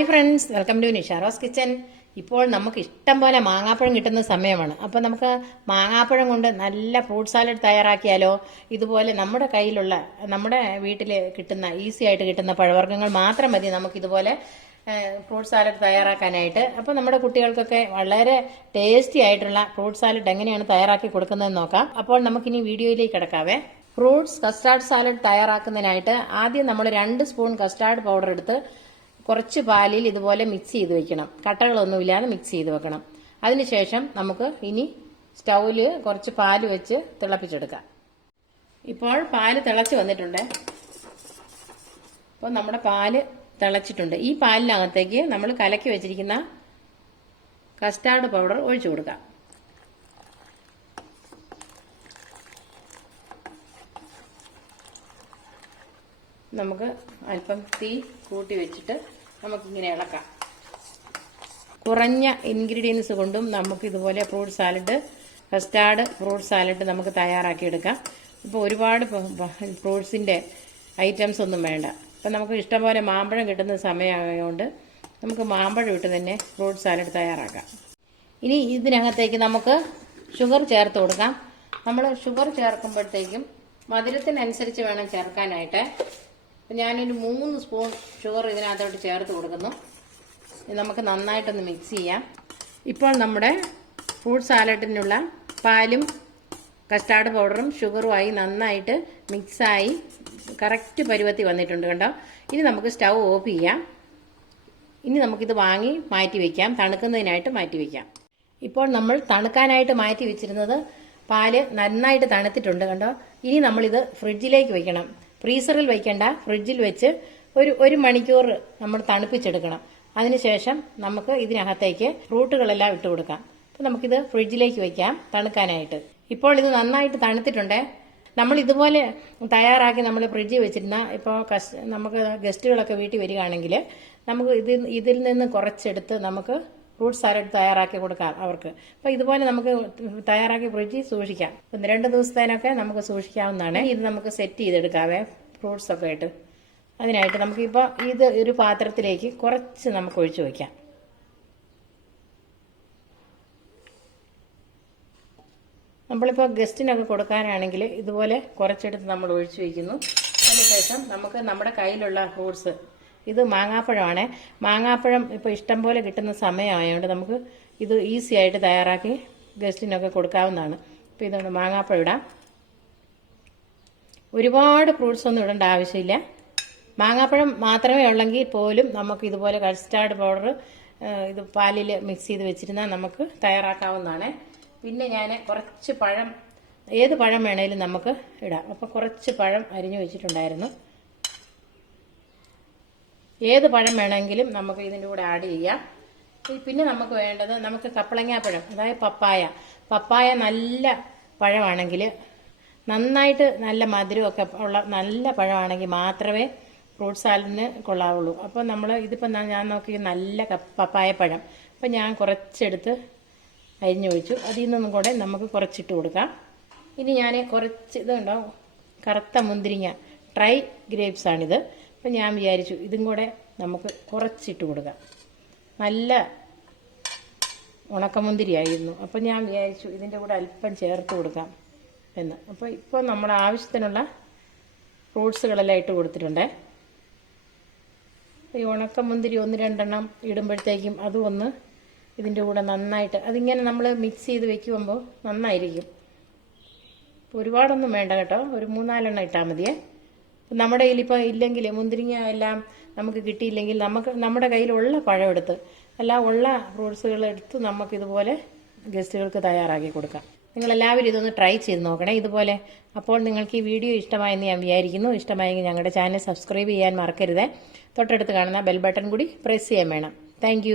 Hi friends, welcome to Nisharose kitchen. ഇപ്പോൾ നമുക്ക് ഇഷ്ടം പോലെ മാങ്ങാപ്പഴം കിട്ടുന്ന സമയമാണ്. അപ്പോൾ നമുക്ക് മാങ്ങാപ്പഴം കൊണ്ട് നല്ല ഫ്രൂട്ട് സാലഡ് തയ്യാറാക്കിയാലോ? ഇതുപോലെ നമ്മുടെ വീട്ടിൽ കിട്ടുന്ന ഈസി ആയിട്ട് കിട്ടുന്ന പഴവർഗ്ഗങ്ങൾ മാത്രം മതി നമുക്കിതുപോലെ ഫ്രൂട്ട് സാലഡ് തയ്യാറാക്കാനായിട്ട്. അപ്പോൾ നമ്മുടെ കുട്ടികൾക്കൊക്കെ വളരെ ടേസ്റ്റി ആയിട്ടുള്ള ഫ്രൂട്ട് സാലഡ് എങ്ങനെയാണ് തയ്യാറാക്കി കൊടുക്കുന്നതെന്ന് നോക്കാം. അപ്പോൾ നമുക്കിനി വീഡിയോയിലേക്ക് കിടക്കാവേ. ഫ്രൂട്ട്സ് കസ്റ്റാർഡ് സാലഡ് തയ്യാറാക്കുന്നതിനായിട്ട് ആദ്യം നമ്മൾ 2 സ്പൂൺ കസ്റ്റാർഡ് പൗഡർ എടുത്ത് കുറച്ച് പാലിൽ ഇതുപോലെ മിക്സ് ചെയ്ത് വെക്കണം. കട്ടകളൊന്നുമില്ലാതെ മിക്സ് ചെയ്ത് വെക്കണം. അതിനുശേഷം നമുക്ക് ഇനി സ്റ്റൗവിൽ കുറച്ച് പാല് വെച്ച് തിളപ്പിച്ചെടുക്കാം. ഇപ്പോൾ പാല് തിളച്ച് വന്നിട്ടുണ്ട്. അപ്പോൾ നമ്മുടെ പാല് തിളച്ചിട്ടുണ്ട്. ഈ പാലിനകത്തേക്ക് നമ്മൾ കലക്കി വെച്ചിരിക്കുന്ന കസ്റ്റാർഡ് പൗഡർ ഒഴിച്ചു കൊടുക്കാം. നമുക്ക് അല്പം തീ കൂട്ടി വെച്ചിട്ട് നമുക്കിങ്ങനെ ഇളക്കാം. കുറഞ്ഞ ഇൻഗ്രീഡിയൻസ് കൊണ്ടും നമുക്ക് ഇതുപോലെ കസ്റ്റാർഡ് ഫ്രൂട്ട് സാലഡ് നമുക്ക് തയ്യാറാക്കിയെടുക്കാം. ഇപ്പോൾ ഒരുപാട് ഫ്രൂട്ട്സിൻ്റെ ഐറ്റംസ് ഒന്നും വേണ്ട. അപ്പം നമുക്ക് ഇഷ്ടംപോലെ മാമ്പഴം കിട്ടുന്ന സമയമായതുകൊണ്ട് നമുക്ക് മാമ്പഴം ഇട്ട് തന്നെ ഫ്രൂട്ട് സാലഡ് തയ്യാറാക്കാം. ഇനി ഇതിനകത്തേക്ക് നമുക്ക് ഷുഗർ ചേർത്ത് കൊടുക്കാം. നമ്മൾ ഷുഗർ ചേർക്കുമ്പോഴത്തേക്കും മധുരത്തിനനുസരിച്ച് വേണം ചേർക്കാനായിട്ട്. ഞാനൊരു 3 സ്പൂൺ ഷുഗർ ഇതിനകത്തോട്ട് ചേർത്ത് കൊടുക്കുന്നു. നമുക്ക് നന്നായിട്ടൊന്ന് മിക്സ് ചെയ്യാം. ഇപ്പോൾ നമ്മുടെ ഫ്രൂട്ട് സാലഡിനുള്ള പാലും കസ്റ്റാർഡ് പൗഡറും ഷുഗറുമായി നന്നായിട്ട് മിക്സായി കറക്റ്റ് പരുവത്തിൽ വന്നിട്ടുണ്ട് കണ്ടോ. ഇനി നമുക്ക് സ്റ്റൗ ഓഫ് ചെയ്യാം. ഇനി നമുക്കിത് വാങ്ങി മാറ്റി വയ്ക്കാം, തണുക്കുന്നതിനായിട്ട് മാറ്റി വയ്ക്കാം. ഇപ്പോൾ നമ്മൾ തണുക്കാനായിട്ട് മാറ്റി വെച്ചിരുന്നത് പാല് നന്നായിട്ട് തണുത്തിട്ടുണ്ട് കണ്ടോ. ഇനി നമ്മളിത് ഫ്രിഡ്ജിലേക്ക് വയ്ക്കണം. ഫ്രീസറിൽ വയ്ക്കേണ്ട, ഫ്രിഡ്ജിൽ വെച്ച് ഒരു മണിക്കൂർ നമ്മൾ തണുപ്പിച്ചെടുക്കണം. അതിനുശേഷം നമുക്ക് ഇതിനകത്തേക്ക് ഫ്രൂട്ടുകളെല്ലാം ഇട്ട് കൊടുക്കാം. അപ്പോൾ നമുക്കിത് ഫ്രിഡ്ജിലേക്ക് വയ്ക്കാം തണുക്കാനായിട്ട്. ഇപ്പോൾ ഇത് നന്നായിട്ട് തണുത്തിട്ടുണ്ട്. നമ്മൾ ഇതുപോലെ തയ്യാറാക്കി നമ്മൾ ഫ്രിഡ്ജിൽ വെച്ചിരുന്ന ഇപ്പോൾ നമുക്ക് ഗസ്റ്റുകളൊക്കെ വീട്ടിൽ വരികയാണെങ്കിൽ നമുക്ക് ഇതിൽ നിന്ന് കുറച്ചെടുത്ത് നമുക്ക് ഫ്രൂട്ട് സാലഡ് തയ്യാറാക്കി കൊടുക്കാം അവർക്ക്. അപ്പോൾ ഇതുപോലെ നമുക്ക് തയ്യാറാക്കി ഫ്രിഡ്ജിൽ സൂക്ഷിക്കാം. 2 ദിവസത്തേനൊക്കെ നമുക്ക് സൂക്ഷിക്കാവുന്നതാണ്. ഇത് നമുക്ക് സെറ്റ് ചെയ്തെടുക്കാവേ ഫ്രൂട്ട്സൊക്കെ ആയിട്ട്. അതിനായിട്ട് നമുക്കിപ്പോൾ ഇത് ഒരു പാത്രത്തിലേക്ക് കുറച്ച് നമുക്ക് ഒഴിച്ചു വയ്ക്കാം. നമ്മളിപ്പോൾ ഗസ്റ്റിനൊക്കെ കൊടുക്കാനാണെങ്കിൽ ഇതുപോലെ കുറച്ചെടുത്ത് നമ്മൾ ഒഴിച്ചു വയ്ക്കുന്നു. അതിനുശേഷം നമുക്ക് നമ്മുടെ കയ്യിലുള്ള ഫ്രൂട്ട്സ്, ഇത് മാങ്ങാപ്പഴമാണ്. മാങ്ങാപ്പഴം ഇപ്പോൾ ഇഷ്ടം പോലെ കിട്ടുന്ന സമയമായതുകൊണ്ട് നമുക്ക് ഇത് ഈസി ആയിട്ട് തയ്യാറാക്കി ഗസ്റ്റിനൊക്കെ കൊടുക്കാവുന്നതാണ്. ഇപ്പോൾ ഇതുകൊണ്ട് മാങ്ങാപ്പഴം ഇടാം. ഒരുപാട് ഫ്രൂട്ട്സ് ഒന്നും ഇടേണ്ട ആവശ്യമില്ല. മാങ്ങാപ്പഴം മാത്രമേ ഉള്ളെങ്കിൽ പോലും നമുക്ക് ഇതുപോലെ കസ്റ്റാർഡ് പൗഡർ ഇത് പാലിൽ മിക്സ് ചെയ്ത് വെച്ചിരുന്നാൽ നമുക്ക് തയ്യാറാക്കാവുന്നതാണ്. പിന്നെ ഞാൻ കുറച്ച് പഴം, ഏത് പഴം വേണേലും നമുക്ക് ഇടാം. അപ്പോൾ കുറച്ച് പഴം അരിഞ്ഞു വെച്ചിട്ടുണ്ടായിരുന്നു. ഏത് പഴം വേണമെങ്കിലും നമുക്ക് ഇതിൻ്റെ കൂടെ ആഡ് ചെയ്യാം. പിന്നെ നമുക്ക് വേണ്ടത് നമുക്ക് കപ്പളങ്ങാപ്പഴം, അതായത് പപ്പായ നല്ല പഴമാണെങ്കിൽ, നന്നായിട്ട് നല്ല മധുരമൊക്കെ ഉള്ള നല്ല പഴമാണെങ്കിൽ മാത്രമേ ഫ്രൂട്ട് സാലഡിന് കൊള്ളാവുള്ളൂ. അപ്പോൾ ഇതിപ്പോൾ ഞാൻ നോക്കി നല്ല പപ്പായപ്പഴം, അപ്പോൾ ഞാൻ കുറച്ചെടുത്ത് അരിഞ്ഞൊഴിച്ചു. അതിൽ നിന്നും കൂടെ നമുക്ക് കുറച്ചിട്ട് കൊടുക്കാം. ഇനി ഞാൻ കുറച്ച് ഇതുണ്ടോ കറുത്ത മുന്തിരിങ്ങ, ഡ്രൈ ഗ്രേപ്സാണിത്. അപ്പം ഞാൻ വിചാരിച്ചു ഇതും കൂടെ നമുക്ക് കുറച്ചിട്ട് കൊടുക്കാം. നല്ല ഉണക്കമുന്തിരിയായിരുന്നു. അപ്പം ഞാൻ വിചാരിച്ചു ഇതിൻ്റെ കൂടെ അല്പം ചേർത്ത് കൊടുക്കാം എന്ന്. അപ്പോൾ ഇപ്പോൾ നമ്മുടെ ആവശ്യത്തിനുള്ള ഫ്രൂട്ട്സുകളെല്ലാം ഇട്ട് കൊടുത്തിട്ടുണ്ട്. ഈ ഉണക്കമുന്തിരി 1-2 എണ്ണം ഇടുമ്പോഴത്തേക്കും അതും ഒന്ന് ഇതിൻ്റെ കൂടെ നന്നായിട്ട് അതിങ്ങനെ നമ്മൾ മിക്സ് ചെയ്ത് വെക്കുമ്പോൾ നന്നായിരിക്കും. ഒരുപാടൊന്നും വേണ്ട കേട്ടോ, ഒരു 3-4 ഇട്ടാൽ മതിയേ. നമ്മുടെ കയ്യിലിപ്പോൾ ഇല്ലെങ്കിൽ, മുന്തിരിങ്ങ എല്ലാം നമുക്ക് കിട്ടിയില്ലെങ്കിൽ നമ്മുടെ കയ്യിലുള്ള പഴം എടുത്ത്, ഉള്ള ഫ്രൂട്ട്സുകൾ എടുത്ത് നമുക്കിതുപോലെ ഗസ്റ്റുകൾക്ക് തയ്യാറാക്കി കൊടുക്കാം. നിങ്ങളെല്ലാവരും ഇതൊന്ന് ട്രൈ ചെയ്ത് നോക്കണേ ഇതുപോലെ. അപ്പോൾ നിങ്ങൾക്ക് ഈ വീഡിയോ ഇഷ്ടമായെന്ന് ഞാൻ വിചാരിക്കുന്നു. ഇഷ്ടമായെങ്കിൽ ഞങ്ങളുടെ ചാനൽ സബ്സ്ക്രൈബ് ചെയ്യാൻ മറക്കരുത്. തൊട്ടടുത്ത് കാണുന്ന ബെൽ ബട്ടൺ കൂടി പ്രസ് ചെയ്യാൻ വേണം. താങ്ക്